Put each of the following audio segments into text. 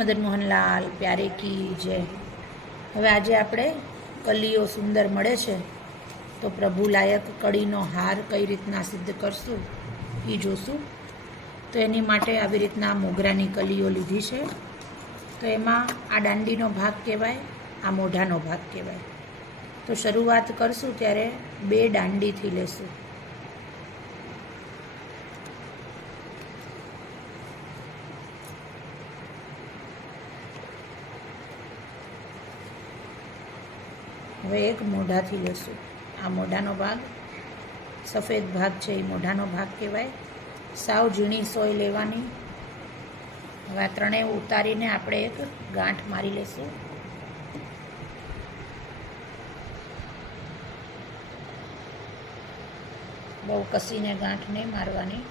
મદન મોહનલાલ પ્યારે કી જય। હવે આજે આપણે કલીઓ સુંદર મળે છે તો પ્રભુ લાયક કડીનો હાર કઈ રીતના સિદ્ધ કરશું એ જોશું। તો એની માટે આવી રીતના મોગરાની કલીઓ લીધી છે। તો એમાં આ દાંડીનો ભાગ કહેવાય, આ મોઢાનો ભાગ કહેવાય। તો શરૂઆત કરશું ત્યારે 2 દાંડીથી લેશું। હવે એક મોઢાથી લેશું। આ મોઢાનો ભાગ સફેદ ભાગ છે એ મોઢાનો ભાગ કહેવાય। સાવ ઝીણી સોય લેવાની। હવે આ ત્રણેય ઉતારીને આપણે એક ગાંઠ મારી લેશું। બહુ કસીને ગાંઠ નહીં મારવાની।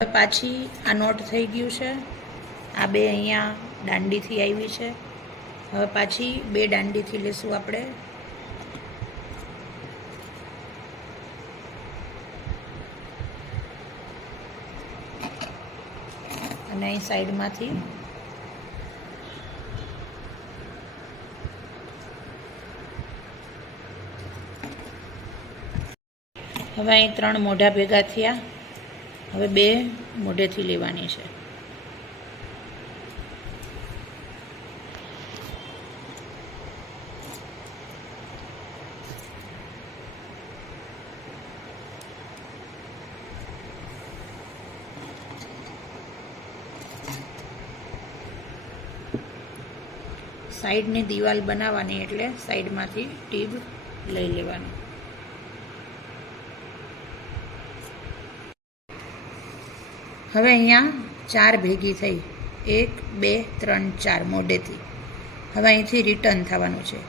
હવે પાછી આ નોટ થઈ ગયું છે। આ 2 અહીંયા દાંડીથી આવી છે। હવે પાછી 2 દાંડીથી લેશું આપણે। અને અહીં સાઈડમાંથી હવે અહીં 3 મોઢા ભેગા થયા। હવે 2 મોઢેથી લેવાની છે। સાઈડની દિવાલ બનાવવાની એટલે સાઈડમાંથી ટીબ લઈ લેવાની। હવે અહીંયા 4 ભેગી થઈ, 1 2 3 4 મોઢેથી। હવે અહીંથી રિટર્ન થવાનું છે।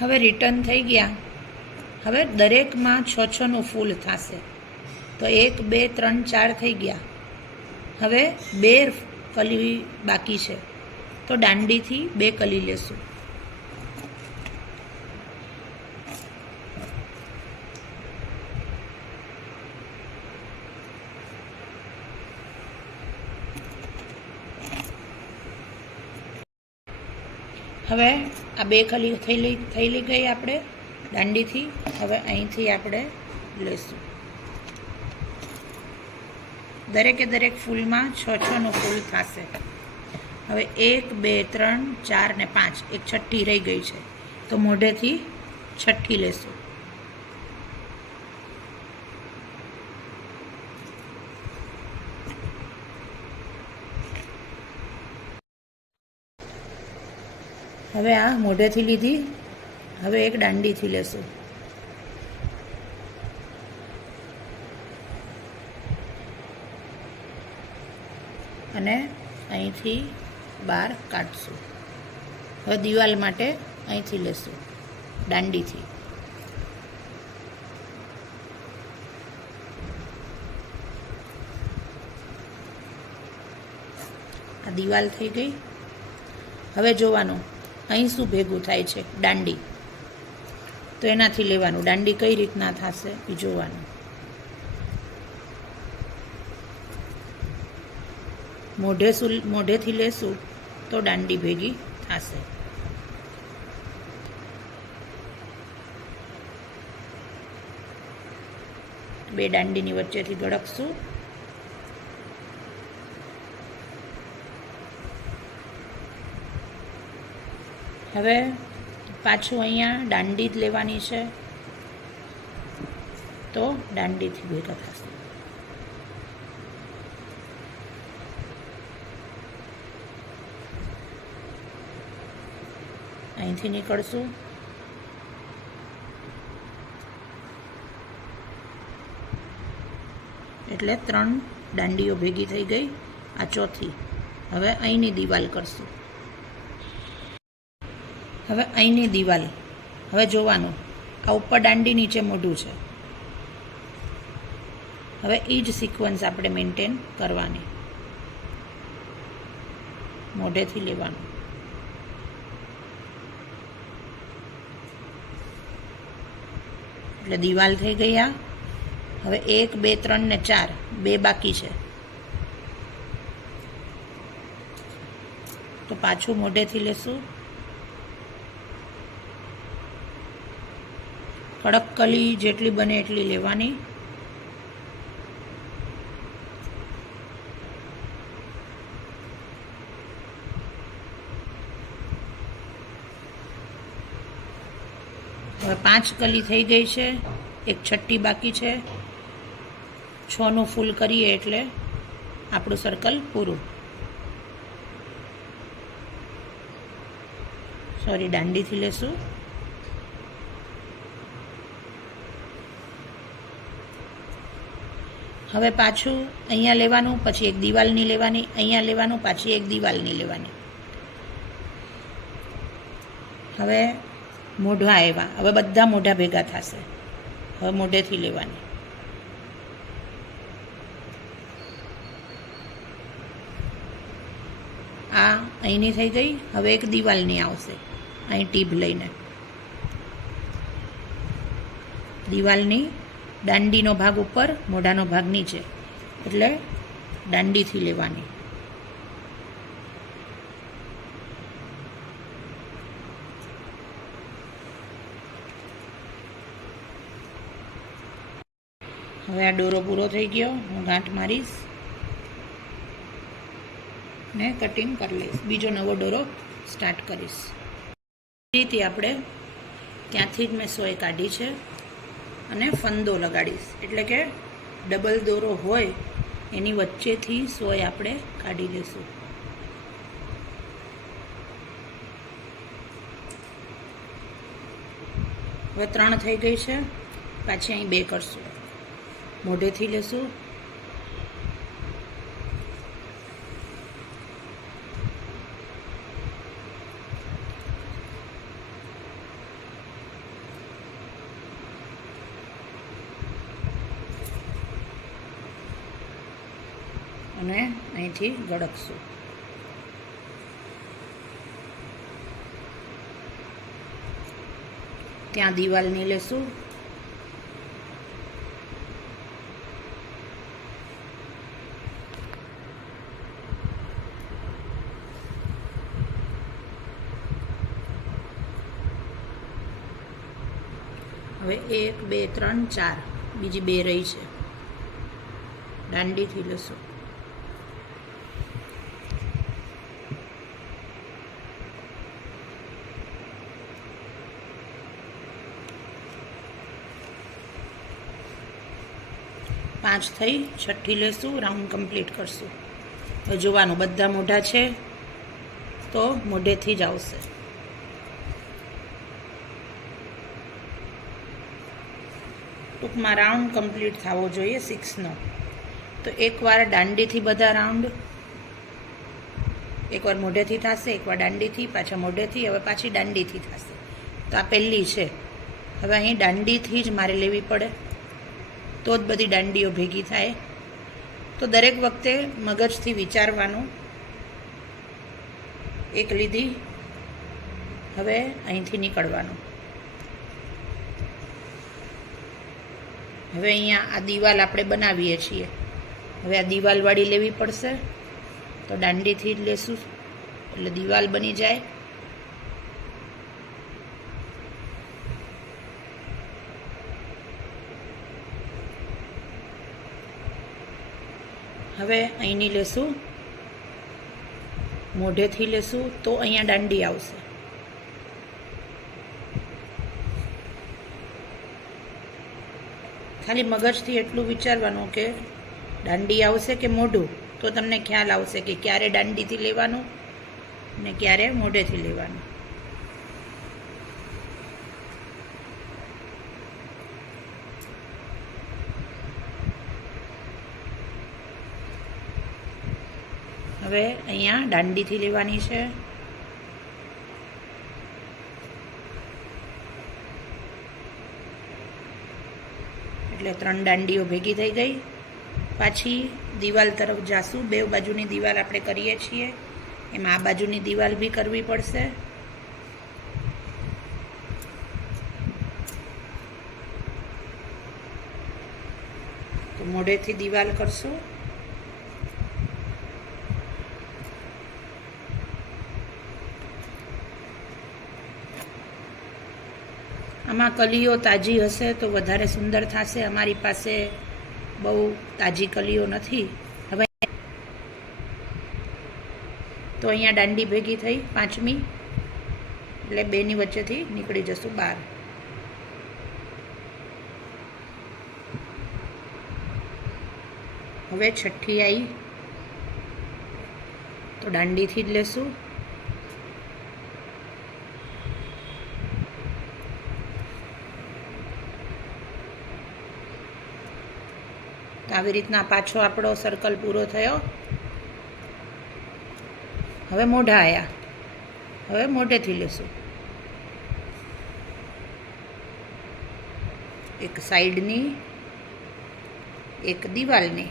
હવે રિટર્ન થઈ ગયા। હવે દરેકમાં 6-6નું ફૂલ થશે। તો 1 2 3 4 થઈ ગયા। હવે 2 કલી બાકી છે તો દાંડીથી 2 કલી લેશું। હવે આ 2 કલી થઈ ગઈ આપણે દાંડીથી। હવે અહીંથી આપણે લેશું। દરેક ફૂલમાં 6-6નું ફૂલ થશે। હવે 1 2 3 4 ને 5 એક છઠ્ઠી રહી ગઈ છે તો મોઢેથી છઠ્ઠી લેશું। હવે આ મોઢેથી લીધી। હવે એક દાંડીથી લેશું। અને અહીંથી બહાર કાઢશું। હવે દિવાલ માટે અહીંથી લેશું દાંડીથી। આ દિવાલ થઈ ગઈ। હવે જોવાનું અહીં શું ભેગું થાય છે, દાંડી। તો એનાથી લેવાનું, દાંડી કઈ રીતના થશે એ જોવાનું। મોઢેથી લેશું તો દાંડી ભેગી થશે। બે દાંડીની વચ્ચેથી ગળકશું। હવે પાછું અહીંયા દાંડી જ લેવાની છે તો દાંડીથી ભેગા થશે। અહીંથી નીકળશું। એટલે 3 દાંડીઓ ભેગી થઈ ગઈ। આ ચોથી। હવે અહીંની દિવાલ કરશું। હવે અહીંની દિવાલ। હવે જોવાનું આ ઉપર દાંડી નીચે મોઢું છે। હવે એ જ સિક્વન્સ આપણે મેન્ટેન કરવાની। મોઢેથી લેવાનું। એટલે દિવાલ થઈ ગઈ આ. હવે 1 2 3 ને 4 2 બાકી છે, તો પાછું મોઢેથી લેશું. કડક કલી જેટલી બને એટલી લેવાની. હવે 5 કલી થઈ ગઈ છે, એક છઠ્ઠી બાકી છે. 6નું ફૂલ કરીએ એટલે આપણું સર્કલ પૂરું. સોરી, દાંડીથી લેશું. હવે પાછું અહીંયા લેવાનું, પછી એક દિવાલની લેવાની, અહીંયા લેવાનું, પાછી એક દિવાલની લેવાની. હવે મોઢા આવ્યા, હવે બધા મોઢા ભેગા થશે. હવે મોઢેથી લેવાની. આ અહીંની થઈ ગઈ. હવે એક દિવાલની આવશે, અહીં ટીપ લઈને. દિવાલની દાંડીનો ભાગ ઉપર, મોઢાનો ભાગ નીચે, એટલે દાંડીથી લેવાની. હવે આ દોરો પૂરો થઈ ગયો. હું ગાંઠ મારીશ ને કટિંગ કરી લઈશ. બીજો નવો દોરો સ્ટાર્ટ કરીશ. રીતે આપણે ત્યાંથી જ મેં સોય કાઢી છે અને ફંદો લગાડીશ, એટલે કે ડબલ દોરો હોય એની વચ્ચેથી સોય આપણે કાઢી લઈશું. હવે 3 થઈ ગઈ છે, પાછી અહીં 2 કરશું. મોઢેથી લેશું. અને અહીંથી ગળકશું. ત્યાં દિવાલની લેશું. હવે 1 2 3 4 બીજી 2 રહી છે, દાંડીથી લેશું. પાંચ થઈ, છઠ્ઠી લેશું, રાઉન્ડ કમ્પ્લીટ કરશું. હવે જોવાનું બધા મોઢા છે તો મોઢેથી જ આવશે. ટૂંકમાં રાઉન્ડ કમ્પ્લીટ થવો જોઈએ 6નો. તો એકવાર દાંડીથી બધા રાઉન્ડ, એકવાર મોઢેથી થશે, એકવાર દાંડીથી, પાછા મોઢેથી, હવે પાછી દાંડીથી થશે. તો આ પહેલી છે. હવે અહીં દાંડીથી જ મારે લેવી પડે, તો જ બધી દાંડીઓ ભેગી થાય. તો દરેક વખતે મગજથી વિચારવાનું. એક લીધી, હવે અહીંથી નીકળવાનું. હવે અહીંયા આ દિવાલ આપણે બનાવીએ છીએ, હવે આ દિવાલવાળી લેવી પડશે. તો દાંડીથી જ લેશું એટલે દિવાલ બની જાય. હવે અહીંની લેશું, મોઢેથી લેશું તો અહીંયા દાંડી આવશે. ખાલી મગજથી એટલું વિચારવાનું કે દાંડી આવશે કે મોઢું, તો તમને ખ્યાલ આવશે કે ક્યારે દાંડીથી લેવાનું ને ક્યારે મોઢેથી લેવાનું. હવે અહીંયા દાંડીથી લેવાની છે. એટલે 3 દાંડીઓ ભેગી થઈ ગઈ. પાછી દિવાલ તરફ જાશું. બે બાજુની દિવાલ આપણે કરીએ છીએ, એમાં આ બાજુની દિવાલ બી કરવી પડશે. મોઢેથી દિવાલ કરશું. આમાં કલીઓ તાજી હશે તો વધારે સુંદર થશે. અમારી પાસે બહુ તાજી કલીઓ નથી. હવે તો અહીંયા દાંડી ભેગી થઈ 5મી, એટલે 2ની વચ્ચેથી નીકળી જશું બહાર. હવે 6ઠ્ઠી આવી તો દાંડીથી જ લેશું. તો આવી રીતના પાછો આપણો સર્કલ પૂરો થયો. હવે મોઢા આવ્યા, હવે મોઢેથી લેશું. એક સાઈડની, એક દિવાલની.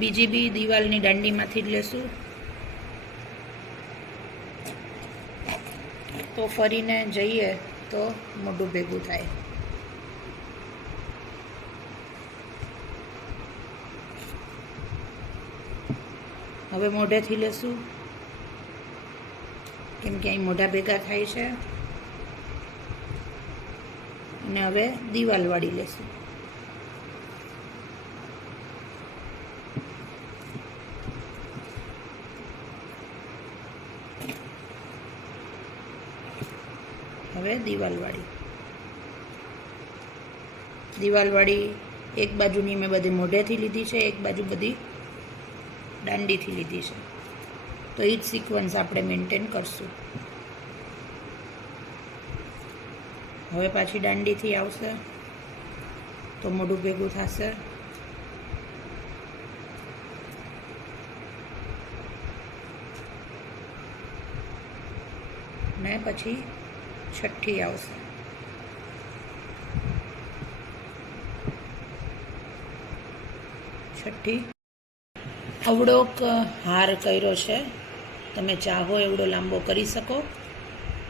બીજી બી દિવાલની દાંડીમાંથી જ લેશું. તો ફરીને જઈએ તો મોઢું ભેગું થાય. હવે મોઢેથી લેશું, કેમ કે અહીં મોઢા ભેગા થાય છે. અને હવે દિવાલવાળી લેશું. હવે દિવાલવાળી એક બાજુની મેં બધી મોઢેથી લીધી છે, એક બાજુ બધી દાંડીથી લીધી છે. તો એ જ સિક્વન્સ આપણે મેન્ટેન કરશું. હવે પાછી દાંડીથી આવશે તો મોઢું ભેગું થશે. ને પછી 6ઠ્ઠી આવશે. અવળોક હાર કર્યો છે. તમે ચાહો એવડો લાંબો કરી શકો.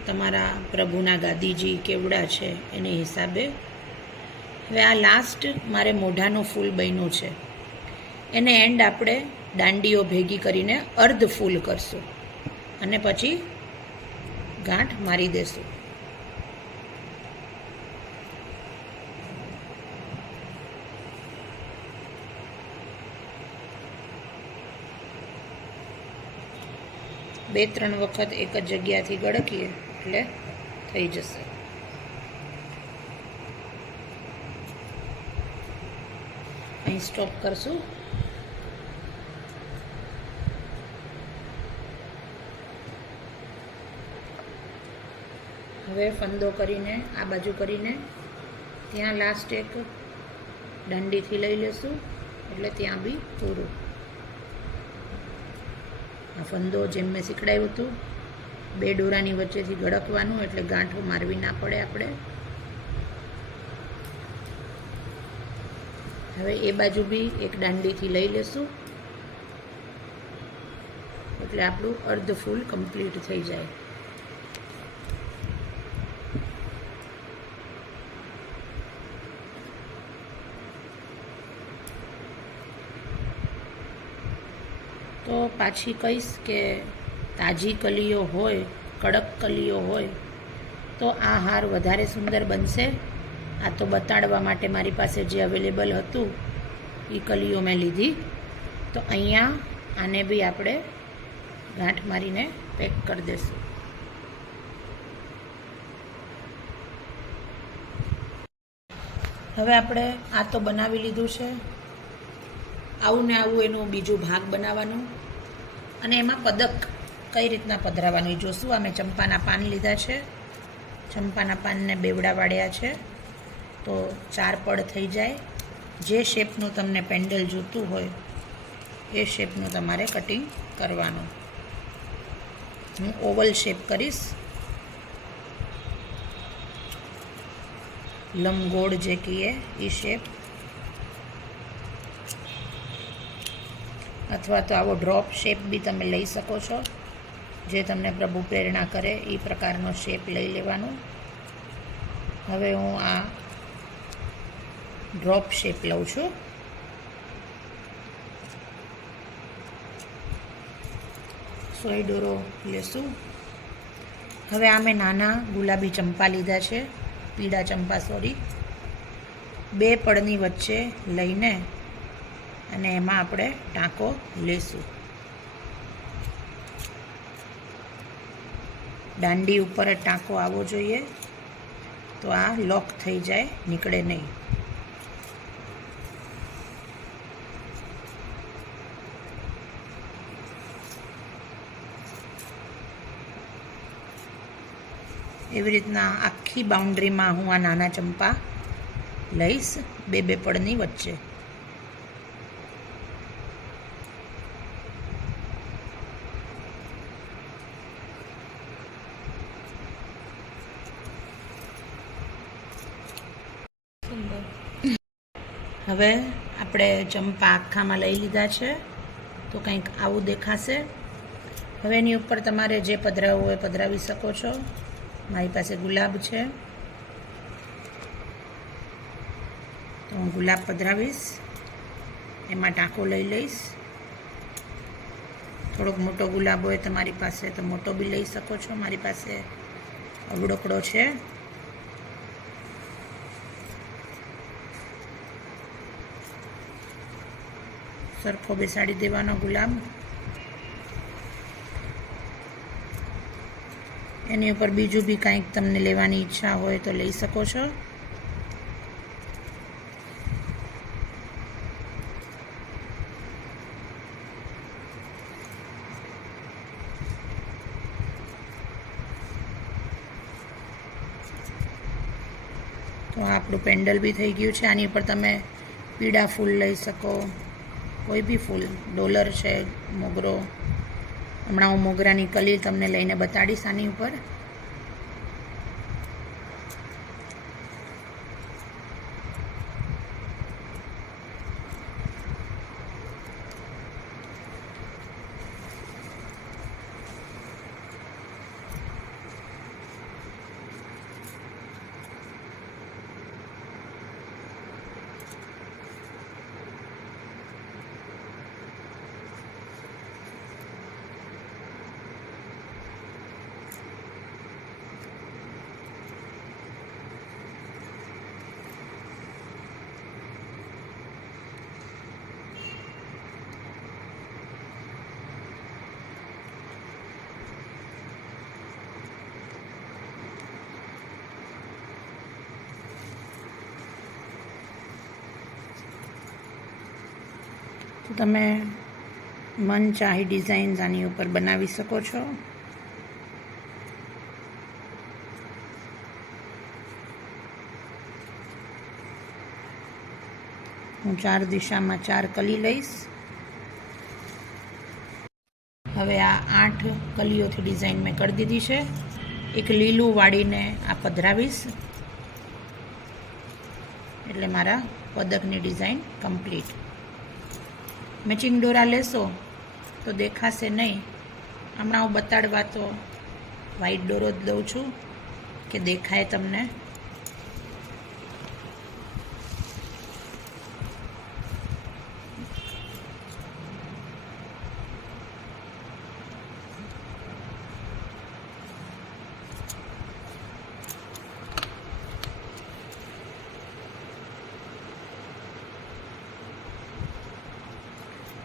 તમારા પ્રભુના ગાદીજી કેવડા છે એને હિસાબે. હવે આ લાસ્ટ મારે મોઢાનું ફૂલ બન્યું છે, એને એન્ડ આપણે દાંડીઓ ભેગી કરીને અર્ધ ફૂલ કરશું અને પછી ગાંઠ મારી દેશું. બે 3 વખત એક જ જગ્યાથી ગળકીએ એટલે થઈ જશે. અહીં સ્ટોપ કરશું. હવે ફંદો કરીને આ બાજુ કરીને ત્યાં લાસ્ટ એક દાંડીથી લઈ લેશું એટલે ત્યાં બી પૂરું. આ ફંદો જેમ મેં શીખડાવ્યું હતું, 2 દોરાની વચ્ચેથી ગળકવાનું એટલે ગાંઠો મારવી ના પડે આપણે. હવે એ બાજુ બી એક દાંડીથી લઈ લેશું એટલે આપણું અર્ધ ફૂલ કમ્પ્લીટ થઈ જાય. તો પાછી કહીશ કે તાજી કલીઓ હોય, કડક કલીઓ હોય તો આ હાર વધારે સુંદર બનશે. આ તો બતાડવા માટે મારી પાસે જે અવેલેબલ હતું એ કલીઓ મેં લીધી. તો અહીંયા આને બી આપણે ગાંઠ મારીને પેક કરી દઈશું. હવે આપણે આ તો બનાવી લીધું છે. આવું ને આવું એનું બીજું ભાગ બનાવવાનું અને એમાં પદક કઈ રીતના પધરાવવાનું જોશું. આ મેં ચંપાના પાન લીધા છે. ચંપાના પાનને બેવડા વાળ્યા છે તો 4 પડ થઈ જાય. જે શેપનું તમને પેન્ડલ જોતું હોય એ શેપનું તમારે કટિંગ કરવાનું. હું ઓવલ શેપ કરીશ. લંબગોળ જે કહીએ એ શેપ, અથવા તો આવો ડ્રોપ શેપ બી તમે લઈ શકો છો. જે તમને પ્રભુ પ્રેરણા કરે એ પ્રકારનો શેપ લઈ લેવાનો. હવે હું આ ડ્રોપ શેપ લઉં છું. સોય દોરો લેશું. હવે આ મેં નાના ગુલાબી ચંપા લીધા છે, પીળા ચંપા સોરી, 2 પડની વચ્ચે લઈને અને એમાં આપણે ટાંકો લેશું. દાંડી ઉપર જ ટાંકો આવવો જોઈએ, તો આ લોક થઈ જાય, નીકળે નહીં. એવી રીતના આખી બાઉન્ડ્રીમાં હું આ નાના ચંપા લઈશ, 2 પડની વચ્ચે. હવે આપણે ચંપા આખામાં લઈ લીધા છે, તો કંઈક આવું દેખાશે. હવે એની ઉપર તમારે જે પધરાવવું હોય પધરાવી શકો છો. મારી પાસે ગુલાબ છે, તો હું ગુલાબ પધરાવીશ. એમાં ટાંકો લઈ લઈશ. થોડોક મોટો ગુલાબ હોય તમારી પાસે તો મોટો બી લઈ શકો છો. મારી પાસે અવડોકડો છે. સરખો બેસાડી દેવાનો ગુલાબ. એની ઉપર બીજું બી કાંઈક તમને લેવાની ઈચ્છા હોય તો લઈ શકો છો. તો આપણું પેન્ડલ બી થઈ ગયું છે. આની ઉપર તમે પીળા ફૂલ લઈ શકો, કોઈ બી ફૂલ, ડોલર છે, મોગરો. હમણાં હું મોગરાની કલી તમને લઈને બતાડીશ આની ઉપર. તો તમે મનચાહી ડિઝાઇન્સ આની ઉપર બનાવી શકો છો. હું 4 દિશામાં 4 કલી લઈશ. હવે આ 8 કલીઓથી ડિઝાઇન મેં કરી દીધી છે. એક લીલું વાળીને આ પધરાવીશ, એટલે મારા પદકની ડિઝાઇન કમ્પ્લીટ. મેચિંગ દોરા લેશો તો દેખાશે નહીં. હમણાં હું બતાડવા તો વ્હાઈટ દોરો જ દઉં છું કે દેખાય તમને.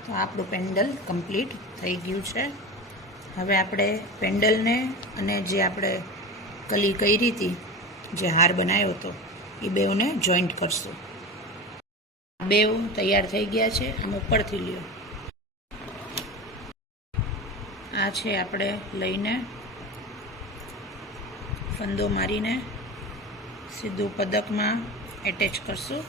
તો આપણું પેન્ડલ કમ્પ્લીટ થઈ ગયું છે. હવે આપણે પેન્ડલને અને જે આપણે કલી કરી હતી, જે હાર બનાવ્યો હતો, એ બેઉને જોઈન્ટ કરશું. બેઉ તૈયાર થઈ ગયા છે. આમ ઉપરથી લ્યો. આ છે આપણે લઈને ફંદો મારીને સીધું પદકમાં એટેચ કરશું.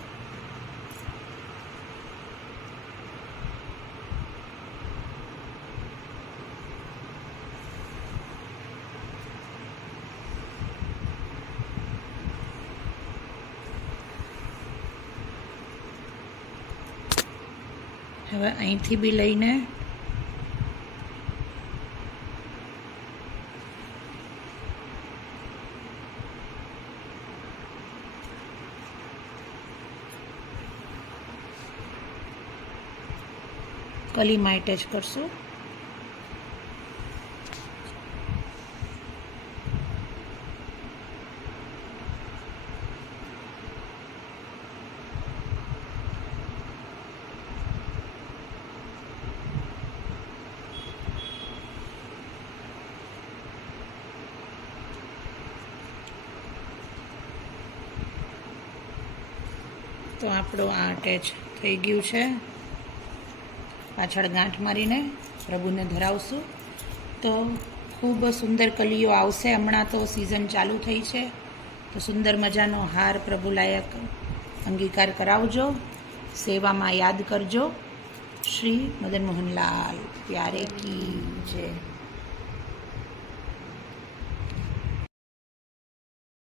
હવે અહીંથી બી લઈને કલીમાં એટેચ કરશું. તો આપણું આ અટેચ થઈ ગયું છે. પાછળ ગાંઠ મારીને પ્રભુને ધરાવશું તો ખૂબ સુંદર કલીઓ આવશે. હમણાં તો સિઝન ચાલુ થઈ છે, તો સુંદર મજાનો હાર પ્રભુ લાયક અંગીકાર કરાવજો. સેવામાં યાદ કરજો. શ્રી મદન મોહનલાલ પ્યારે કી જય.